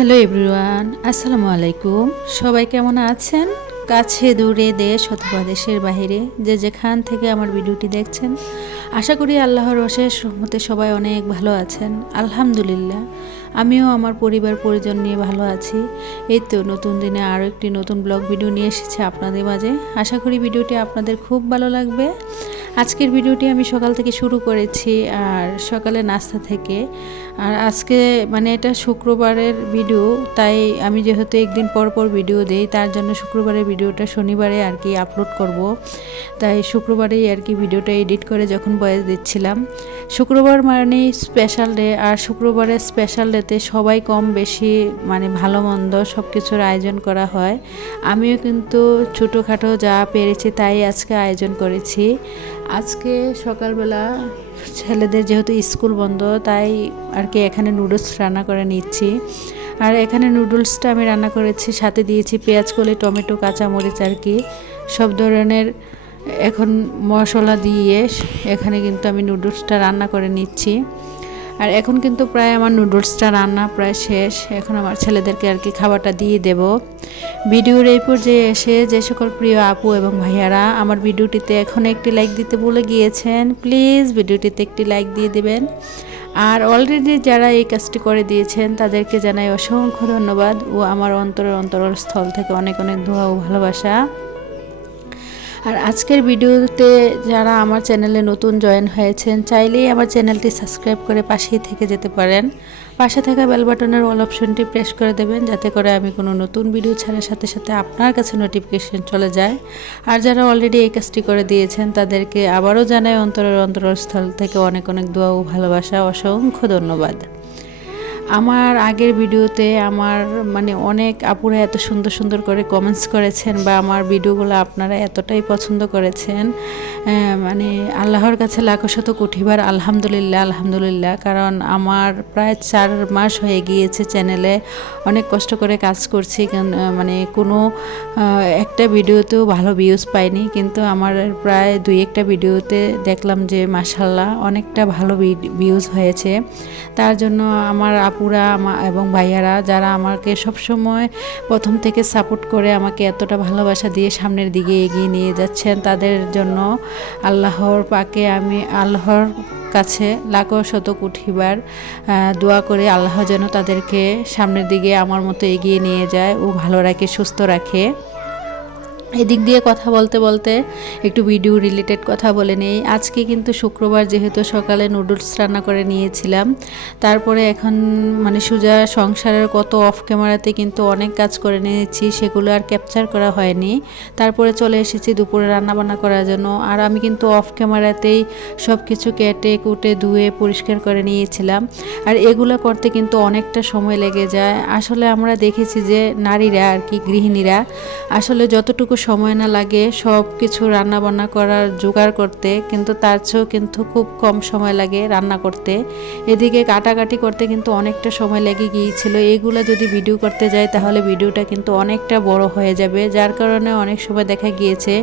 Hello everyone আসসালামু আলাইকুম সবাই কেমন আছেন? কাছে, দূরে, দেশ অথবা দেশের বাহিরে যে যেখান থেকে আমার ভিডিওটি দেখছেন, আশা করি আল্লাহর অশেষ রহমতে সবাই অনেক ভালো আছেন। আলহামদুলিল্লাহ। আমিও আমার পরিবার, পরিজন নিয়ে ভালো আছি। এই তো নতুন দিনে আরও একটি নতুন ব্লগ ভিডিও নিয়ে এসেছে আপনাদের মাঝে। আশা করি ভিডিওটি আপনাদের খুব ভালো লাগবে। আজকের ভিডিওটি আমি সকাল থেকে শুরু করেছি আর সকালে নাস্তা থেকে। আর আজকে মানে এটা শুক্রবারের ভিডিও, তাই আমি যেহেতু একদিন পর পর ভিডিও দেই, তার জন্য শুক্রবারের ভিডিওটা শনিবারে আর কি আপলোড করব। তাই শুক্রবারেই আর কি ভিডিওটা এডিট করে যখন বয়স দিচ্ছিলাম। শুক্রবার মানেই স্পেশাল ডে আর শুক্রবারের স্পেশাল ডেতে সবাই কম বেশি মানে ভালো মন্দ সব কিছুর আয়োজন করা হয়। আমিও কিন্তু ছোটোখাটো যা পেরেছি তাই আজকে আয়োজন করেছি। আজকে সকালবেলা ছেলেদের যেহেতু স্কুল বন্ধ, তাই আর কি এখানে নুডলস রান্না করে নিচ্ছি। আর এখানে নুডলসটা আমি রান্না করেছি, সাথে দিয়েছি পেঁয়াজ, কলি, টমেটো, কাঁচামরিচ আর কি। সব ধরনের এখন মশলা দিয়ে এখানে কিন্তু আমি নুডলসটা রান্না করে নিচ্ছি। আর এখন কিন্তু প্রায় আমার নুডলসটা রান্না প্রায় শেষ। এখন আমার ছেলেদেরকে আর কি খাবারটা দিয়ে দেব। ভিডিওর এই পর্যায়ে এসে যে সকল প্রিয় আপু এবং ভাইয়ারা, আমার ভিডিওটিতে এখন একটি লাইক দিতে বলে গিয়েছেন প্লিজ ভিডিওটিতে একটি লাইক দিয়ে দেবেন। আর অলরেডি যারা এই কাজটি করে দিয়েছেন, তাদেরকে জানাই অসংখ্য ধন্যবাদ ও আমার অন্তরের অন্তরস্থল থেকে অনেক অনেক দোয়া ও ভালোবাসা। আর আজকের ভিডিওতে যারা আমার চ্যানেলে নতুন জয়েন হয়েছেন, চাইলেই আমার চ্যানেলটি সাবস্ক্রাইব করে পাশেই থেকে যেতে পারেন। পাশে থাকা বেল বাটনের অল অপশনটি প্রেস করে দেবেন, যাতে করে আমি কোনো নতুন ভিডিও ছাড়ার সাথে সাথে আপনার কাছে নোটিফিকেশন চলে যায়। আর যারা অলরেডি এই কাজটি করে দিয়েছেন, তাদেরকে আবারও জানাই অন্তরের অন্তরস্থল থেকে অনেক অনেক দোয়া ও ভালোবাসা, অসংখ্য ধন্যবাদ। আমার আগের ভিডিওতে আমার মানে অনেক আপুরা এত সুন্দর সুন্দর করে কমেন্টস করেছেন বা আমার ভিডিওগুলো আপনারা এতটাই পছন্দ করেছেন। মানে আল্লাহর কাছে লাখো শত কোটিবার আলহামদুলিল্লাহ আলহামদুলিল্লাহ, কারণ আমার প্রায় চার মাস হয়ে গিয়েছে চ্যানেলে অনেক কষ্ট করে কাজ করছি। মানে কোনো একটা ভিডিওতেও ভালো ভিউজ পাইনি, কিন্তু আমার প্রায় দুই একটা ভিডিওতে দেখলাম যে মাসাল্লাহ অনেকটা ভালো ভিউজ হয়েছে। তার জন্য আমার আপুরা এবং ভাইয়ারা, যারা আমাকে সবসময় প্রথম থেকে সাপোর্ট করে আমাকে এতটা ভালোবাসা দিয়ে সামনের দিকে এগিয়ে নিয়ে যাচ্ছেন, তাদের জন্য আল্লাহর পাকে আমি আল্লাহর কাছে লাখো শত কুঠিবার দোয়া করে। আল্লাহ যেন তাদেরকে সামনের দিকে আমার মতো এগিয়ে নিয়ে যায় ও ভালো রাখে, সুস্থ রাখে। এদিক দিয়ে কথা বলতে বলতে একটু ভিডিও রিলেটেড কথা বলে নেই। আজকে কিন্তু শুক্রবার যেহেতু সকালে নুডলস রান্না করে নিয়েছিলাম, তারপরে এখন মানে সুজা সংসারের কত অফ ক্যামেরাতে কিন্তু অনেক কাজ করে নিয়েছি, সেগুলো আর ক্যাপচার করা হয়নি। তারপরে চলে এসেছি দুপুরে রান্নাবান্না করার জন্য। আর আমি কিন্তু অফ ক্যামেরাতেই সব কিছু কেটে কুটে ধুয়ে পরিষ্কার করে নিয়েছিলাম। আর এগুলো করতে কিন্তু অনেকটা সময় লেগে যায়। আসলে আমরা দেখেছি যে নারীরা আর কি গৃহিণীরা আসলে যতটুকু সময় না লাগে সব কিছু রান্না বান্না করার জোগাড় করতে, কিন্তু তার চেয়েও কিন্তু খুব কম সময় লাগে রান্না করতে। এদিকে কাটাকাটি করতে কিন্তু অনেকটা সময় লেগে গিয়েছিল। এইগুলো যদি ভিডিও করতে যাই, তাহলে ভিডিওটা কিন্তু অনেকটা বড় হয়ে যাবে। যার কারণে অনেক সময় দেখা গিয়েছে,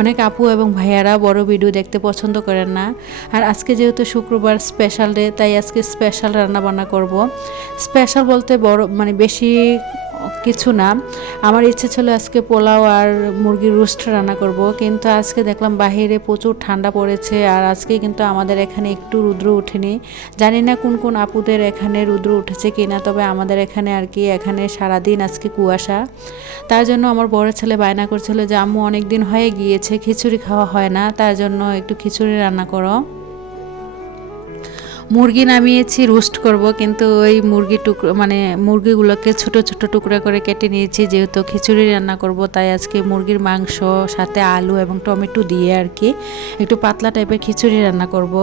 অনেক আপু এবং ভাইয়ারা বড় ভিডিও দেখতে পছন্দ করেন না। আর আজকে যেহেতু শুক্রবার স্পেশাল ডে তাই আজকে স্পেশাল রান্না বান্না করব। স্পেশাল বলতে বড় মানে বেশি কিছু না। আমার ইচ্ছে ছিল আজকে পোলাও আর মুরগির রোস্ট রান্না করব, কিন্তু আজকে দেখলাম বাহিরে প্রচুর ঠান্ডা পড়েছে আর আজকে কিন্তু আমাদের এখানে একটু রুদ্র উঠেনি জানি না কোন কোন আপুদের এখানে রুদ্র উঠেছে কিনা, তবে আমাদের এখানে আর কি এখানে সারাদিন আজকে কুয়াশা। তার জন্য আমার বড় ছেলে বায়না করছিল যে, আম্মু অনেক দিন হয়ে গিয়েছে, খিচুড়ি খাওয়া হয় না, তার জন্য একটু খিচুড়ি রান্না করো। মুরগি নামিয়েছি রোস্ট করব, কিন্তু ওই মুরগি টুকরো মানে মুরগিগুলোকে ছোট ছোট টুকরা করে কেটে নিয়েছি, যেহেতু খিচুড়ি রান্না করব, তাই আজকে মুরগির মাংস, সাথে আলু এবং টমেটো দিয়ে আর কি, একটু পাতলা টাইপের খিচুড়ি রান্না করব।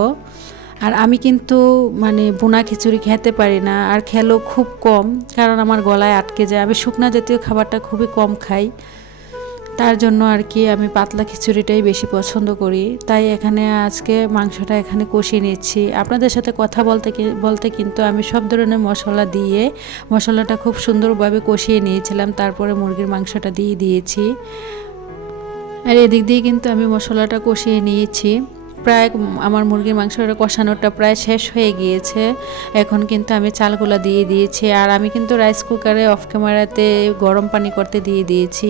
আর আমি কিন্তু মানে বোনা খিচুড়ি খেতে পারি না, আর খেলেও খুব কম, কারণ আমার গলায় আটকে যায়। আমি শুকনা জাতীয় খাবারটা খুবই কম খাই। তার জন্য আর কি আমি পাতলা খিচুড়িটাই বেশি পছন্দ করি। তাই এখানে আজকে মাংসটা এখানে কষিয়ে নিচ্ছি। আপনাদের সাথে কথা বলতে বলতে কিন্তু আমি সব ধরনের মশলা দিয়ে মশলাটা খুব সুন্দরভাবে কষিয়ে নিয়েছিলাম। তারপরে মুরগির মাংসটা দিয়ে দিয়েছি। আর এদিক দিয়ে কিন্তু আমি মশলাটা কষিয়ে নিয়েছি। প্রায় আমার মুরগির মাংসটা কষানোটা প্রায় শেষ হয়ে গিয়েছে। এখন কিন্তু আমি চালগুলো দিয়ে দিয়েছি আর আমি কিন্তু রাইস কুকারে অফ ক্যামেরাতে গরম পানি করতে দিয়ে দিয়েছি।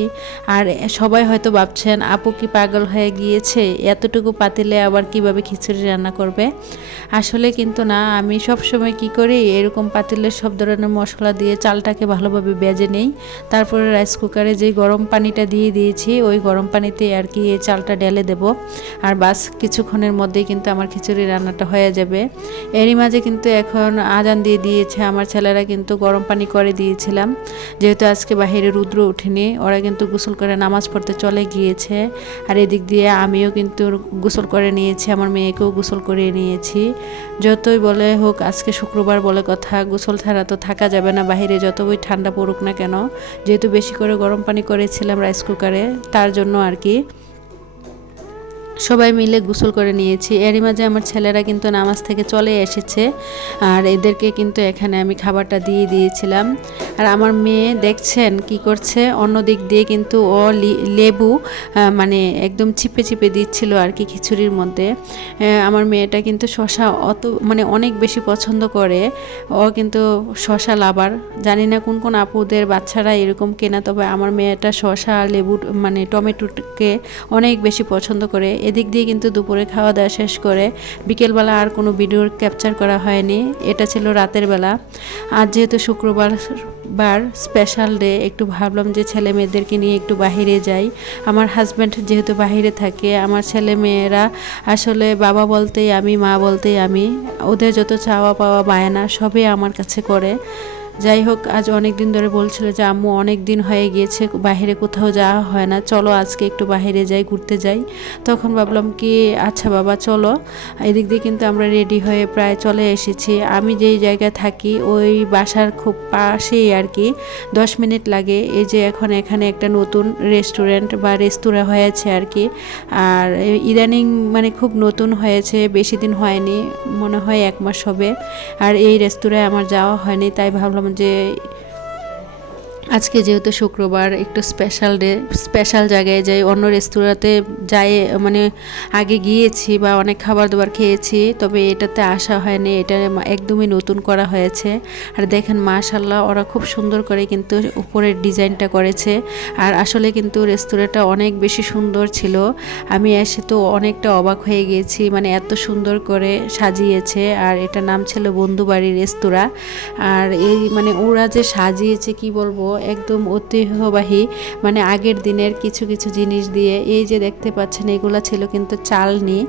আর সবাই হয়তো ভাবছেন, আপু কি পাগল হয়ে গিয়েছে? এতটুকু পাতিলে আবার কীভাবে খিচুড়ি রান্না করবে? আসলে কিন্তু না, আমি সব সময় কি করি, এরকম পাতিলে সব ধরনের মশলা দিয়ে চালটাকে ভালোভাবে বেজে নেই। তারপরে রাইস কুকারে যে গরম পানিটা দিয়ে দিয়েছি, ওই গরম পানিতে আর কি এই চালটা ঢেলে দেব। আর বাস কিছুক্ষণের মধ্যেই কিন্তু আমার খিচুড়ি রান্নাটা হয়ে যাবে। এরই মাঝে কিন্তু এখন আজান দিয়ে দিয়েছে, আমার ছেলেরা কিন্তু গরম পানি করে দিয়েছিলাম। যেহেতু আজকে বাহিরে রুদ্র উঠেনি ওরা কিন্তু গোসল করে নামাজ পড়তে চলে গিয়েছে। আর এদিক দিয়ে আমিও কিন্তু গোসল করে নিয়েছি, আমার মেয়েকেও গোসল করে নিয়েছি। যতই বলে হোক, আজকে শুক্রবার বলে কথা, গোসল ছাড়া তো থাকা যাবে না বাহিরে, যতই ঠান্ডা পড়ুক না কেন। যেহেতু বেশি করে গরম পানি করেছিলাম রাইস কুকারে, তার জন্য আর কি। সবাই মিলে গোসল করে নিয়েছি। এরই মাঝে আমার ছেলেরা কিন্তু নামাজ থেকে চলে এসেছে আর এদেরকে কিন্তু এখানে আমি খাবারটা দিয়ে দিয়েছিলাম। আর আমার মেয়ে দেখছেন কি করছে? অন্য দিক দিয়ে কিন্তু ও লেবু মানে একদম চিপে চিপে দিচ্ছিল আর কি খিচুড়ির মধ্যে। আমার মেয়েটা কিন্তু শশা অত মানে অনেক বেশি পছন্দ করে। ও কিন্তু শশা লাভার। জানি না কোন কোন আপুদের বাচ্চারা এরকম কেনা, তবে আমার মেয়েটা শশা, লেবু মানে টমেটোকে অনেক বেশি পছন্দ করে। এদিক দিয়ে কিন্তু দুপুরে খাওয়া দাওয়া শেষ করে বিকেলবেলা আর কোনো ভিডিও ক্যাপচার করা হয়নি। এটা ছিল রাতের বেলা। আজ যেহেতু শুক্রবার বার স্পেশাল ডে একটু ভাবলাম যে ছেলে মেয়েদেরকে নিয়ে একটু বাহিরে যাই। আমার হাজব্যান্ড যেহেতু বাহিরে থাকে, আমার ছেলে মেয়েরা আসলে বাবা বলতেই আমি, মা বলতেই আমি। ওদের যত চাওয়া পাওয়া বায়না সবই আমার কাছে করে। যাই হোক, আজ অনেক দিন ধরে বলছিল যে, আম্মু অনেক দিন হয়ে গিয়েছে বাহিরে কোথাও যাওয়া হয় না। চলো, আজকে একটু বাহিরে যাই, ঘুরতে যাই। তখন ভাবলাম কি আচ্ছা বাবা, চলো। এদিক দিয়ে কিন্তু আমরা রেডি হয়ে প্রায় চলে এসেছি। আমি যেই জায়গায় থাকি, ওই বাসার খুব পাশেই আর কি, দশ মিনিট লাগে। এই যে এখন এখানে একটা নতুন রেস্টুরেন্ট বা রেস্তোরাঁ হয়েছে আর কি। আর ইদানিং মানে খুব নতুন হয়েছে, বেশি দিন হয়নি, মনে হয় এক মাস হবে। আর এই রেস্তোরাঁয় আমার যাওয়া হয়নি, তাই ভাবলাম যে আজকে যেহেতু শুক্রবার, একটু স্পেশাল ডে স্পেশাল জায়গায় যাই, অন্য রেস্তোরাঁতে যাই মানে আগে গিয়েছি বা অনেক খাবার দাবার খেয়েছি, তবে এটাতে আসা হয়নি, এটা একদমই নতুন করা হয়েছে। আর দেখেন মাশাল্লাহ ওরা খুব সুন্দর করে কিন্তু উপরের ডিজাইনটা করেছে। আর আসলে কিন্তু রেস্তোরাঁটা অনেক বেশি সুন্দর ছিল। আমি এসে তো অনেকটা অবাক হয়ে গিয়েছি মানে এত সুন্দর করে সাজিয়েছে। আর এটা নাম ছিল বন্ধুবাড়ি রেস্তোরাঁ আর এই মানে ওরা যে সাজিয়েছে, কি বলব? একদম ঐতিহ্যবাহী মানে আগের দিনের কিছু কিছু জিনিস দিয়ে। এই যে দেখতে পাচ্ছেন, এগুলো ছিল কিন্তু চালনি।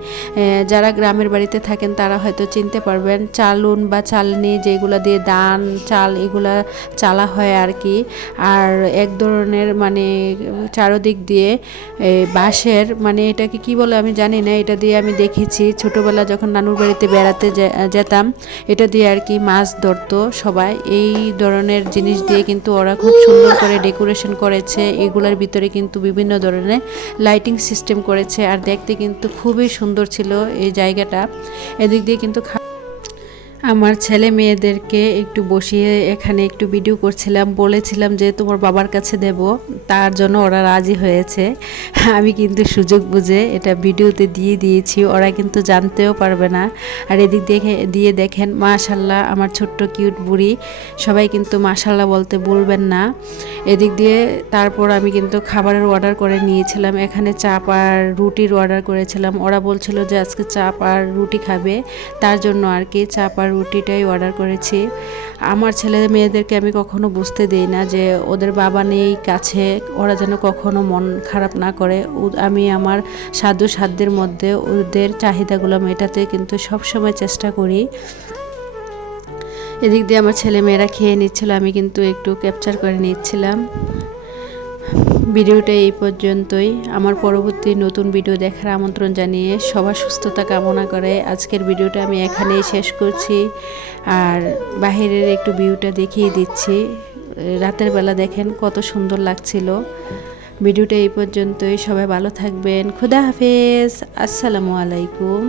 যারা গ্রামের বাড়িতে থাকেন, তারা হয়তো চিনতে পারবেন, চালুন বা চালনি যেগুলো দিয়ে দান চাল এগুলা চালা হয় আর কি। আর এক ধরনের মানে চারোদিক দিয়ে বাঁশের মানে এটাকে কি বলে আমি জানি না, এটা দিয়ে আমি দেখেছি। ছোটোবেলা যখন নানুর বাড়িতে বেড়াতে যেতাম, এটা দিয়ে আর কি মাছ ধরতো সবাই। এই ধরনের জিনিস দিয়ে কিন্তু ওরা খুব সুন্দর করে ডেকোরেশন করেছে। এগুলোর ভিতরে কিন্তু বিভিন্ন ধরনের লাইটিং সিস্টেম করেছে। আর দেখতে কিন্তু খুবই সুন্দর ছিল এই জায়গাটা। এদিক দিয়ে কিন্তু আমার ছেলে মেয়েদেরকে একটু বসিয়ে এখানে একটু ভিডিও করছিলাম, বলেছিলাম যে তোমার বাবার কাছে দেব, তার জন্য ওরা রাজি হয়েছে। আমি কিন্তু সুযোগ বুঝে এটা ভিডিওতে দিয়ে দিয়েছি, ওরা কিন্তু জানতেও পারবে না। আর এদিক দেখে, দিয়ে দেখেন, মাশাল্লাহ, আমার ছোট্ট কিউট বুড়ি, সবাই কিন্তু মাশাল্লাহ বলতে বলবেন না। এদিক দিয়ে তারপর আমি কিন্তু খাবারের অর্ডার করে নিয়েছিলাম, এখানে চাপ আর রুটির অর্ডার করেছিলাম। ওরা বলছিল যে আজকে চাপ আর রুটি খাবে, তার জন্য আর কি চাপ আর রুটিটাই অর্ডার করেছি। আমার ছেলে মেয়েদেরকে আমি কখনো বুঝতে দিই না যে ওদের বাবা নেই কাছে, ওরা যেন কখনো মন খারাপ না করে। আমি আমার সাধ্য সাধ্যের মধ্যে ওদের চাহিদাগুলো মেটাতে কিন্তু সবসময় চেষ্টা করি। এদিক দিয়ে আমার ছেলে মেয়েরা খেয়ে নিচ্ছিল, আমি কিন্তু একটু ক্যাপচার করে নিচ্ছিলাম। ভিডিওটা এই পর্যন্তই। আমার পরবর্তী নতুন ভিডিও দেখার আমন্ত্রণ জানিয়ে সবার সুস্থতা কামনা করে আজকের ভিডিওটা আমি এখানেই শেষ করছি। আর বাহিরের একটু ভিউটা দেখিয়ে দিচ্ছি। রাতের বেলা দেখেন কত সুন্দর লাগছিল। ভিডিওটা এই পর্যন্তই। সবাই ভালো থাকবেন। খুদা হাফেজ। আসসালামু আলাইকুম।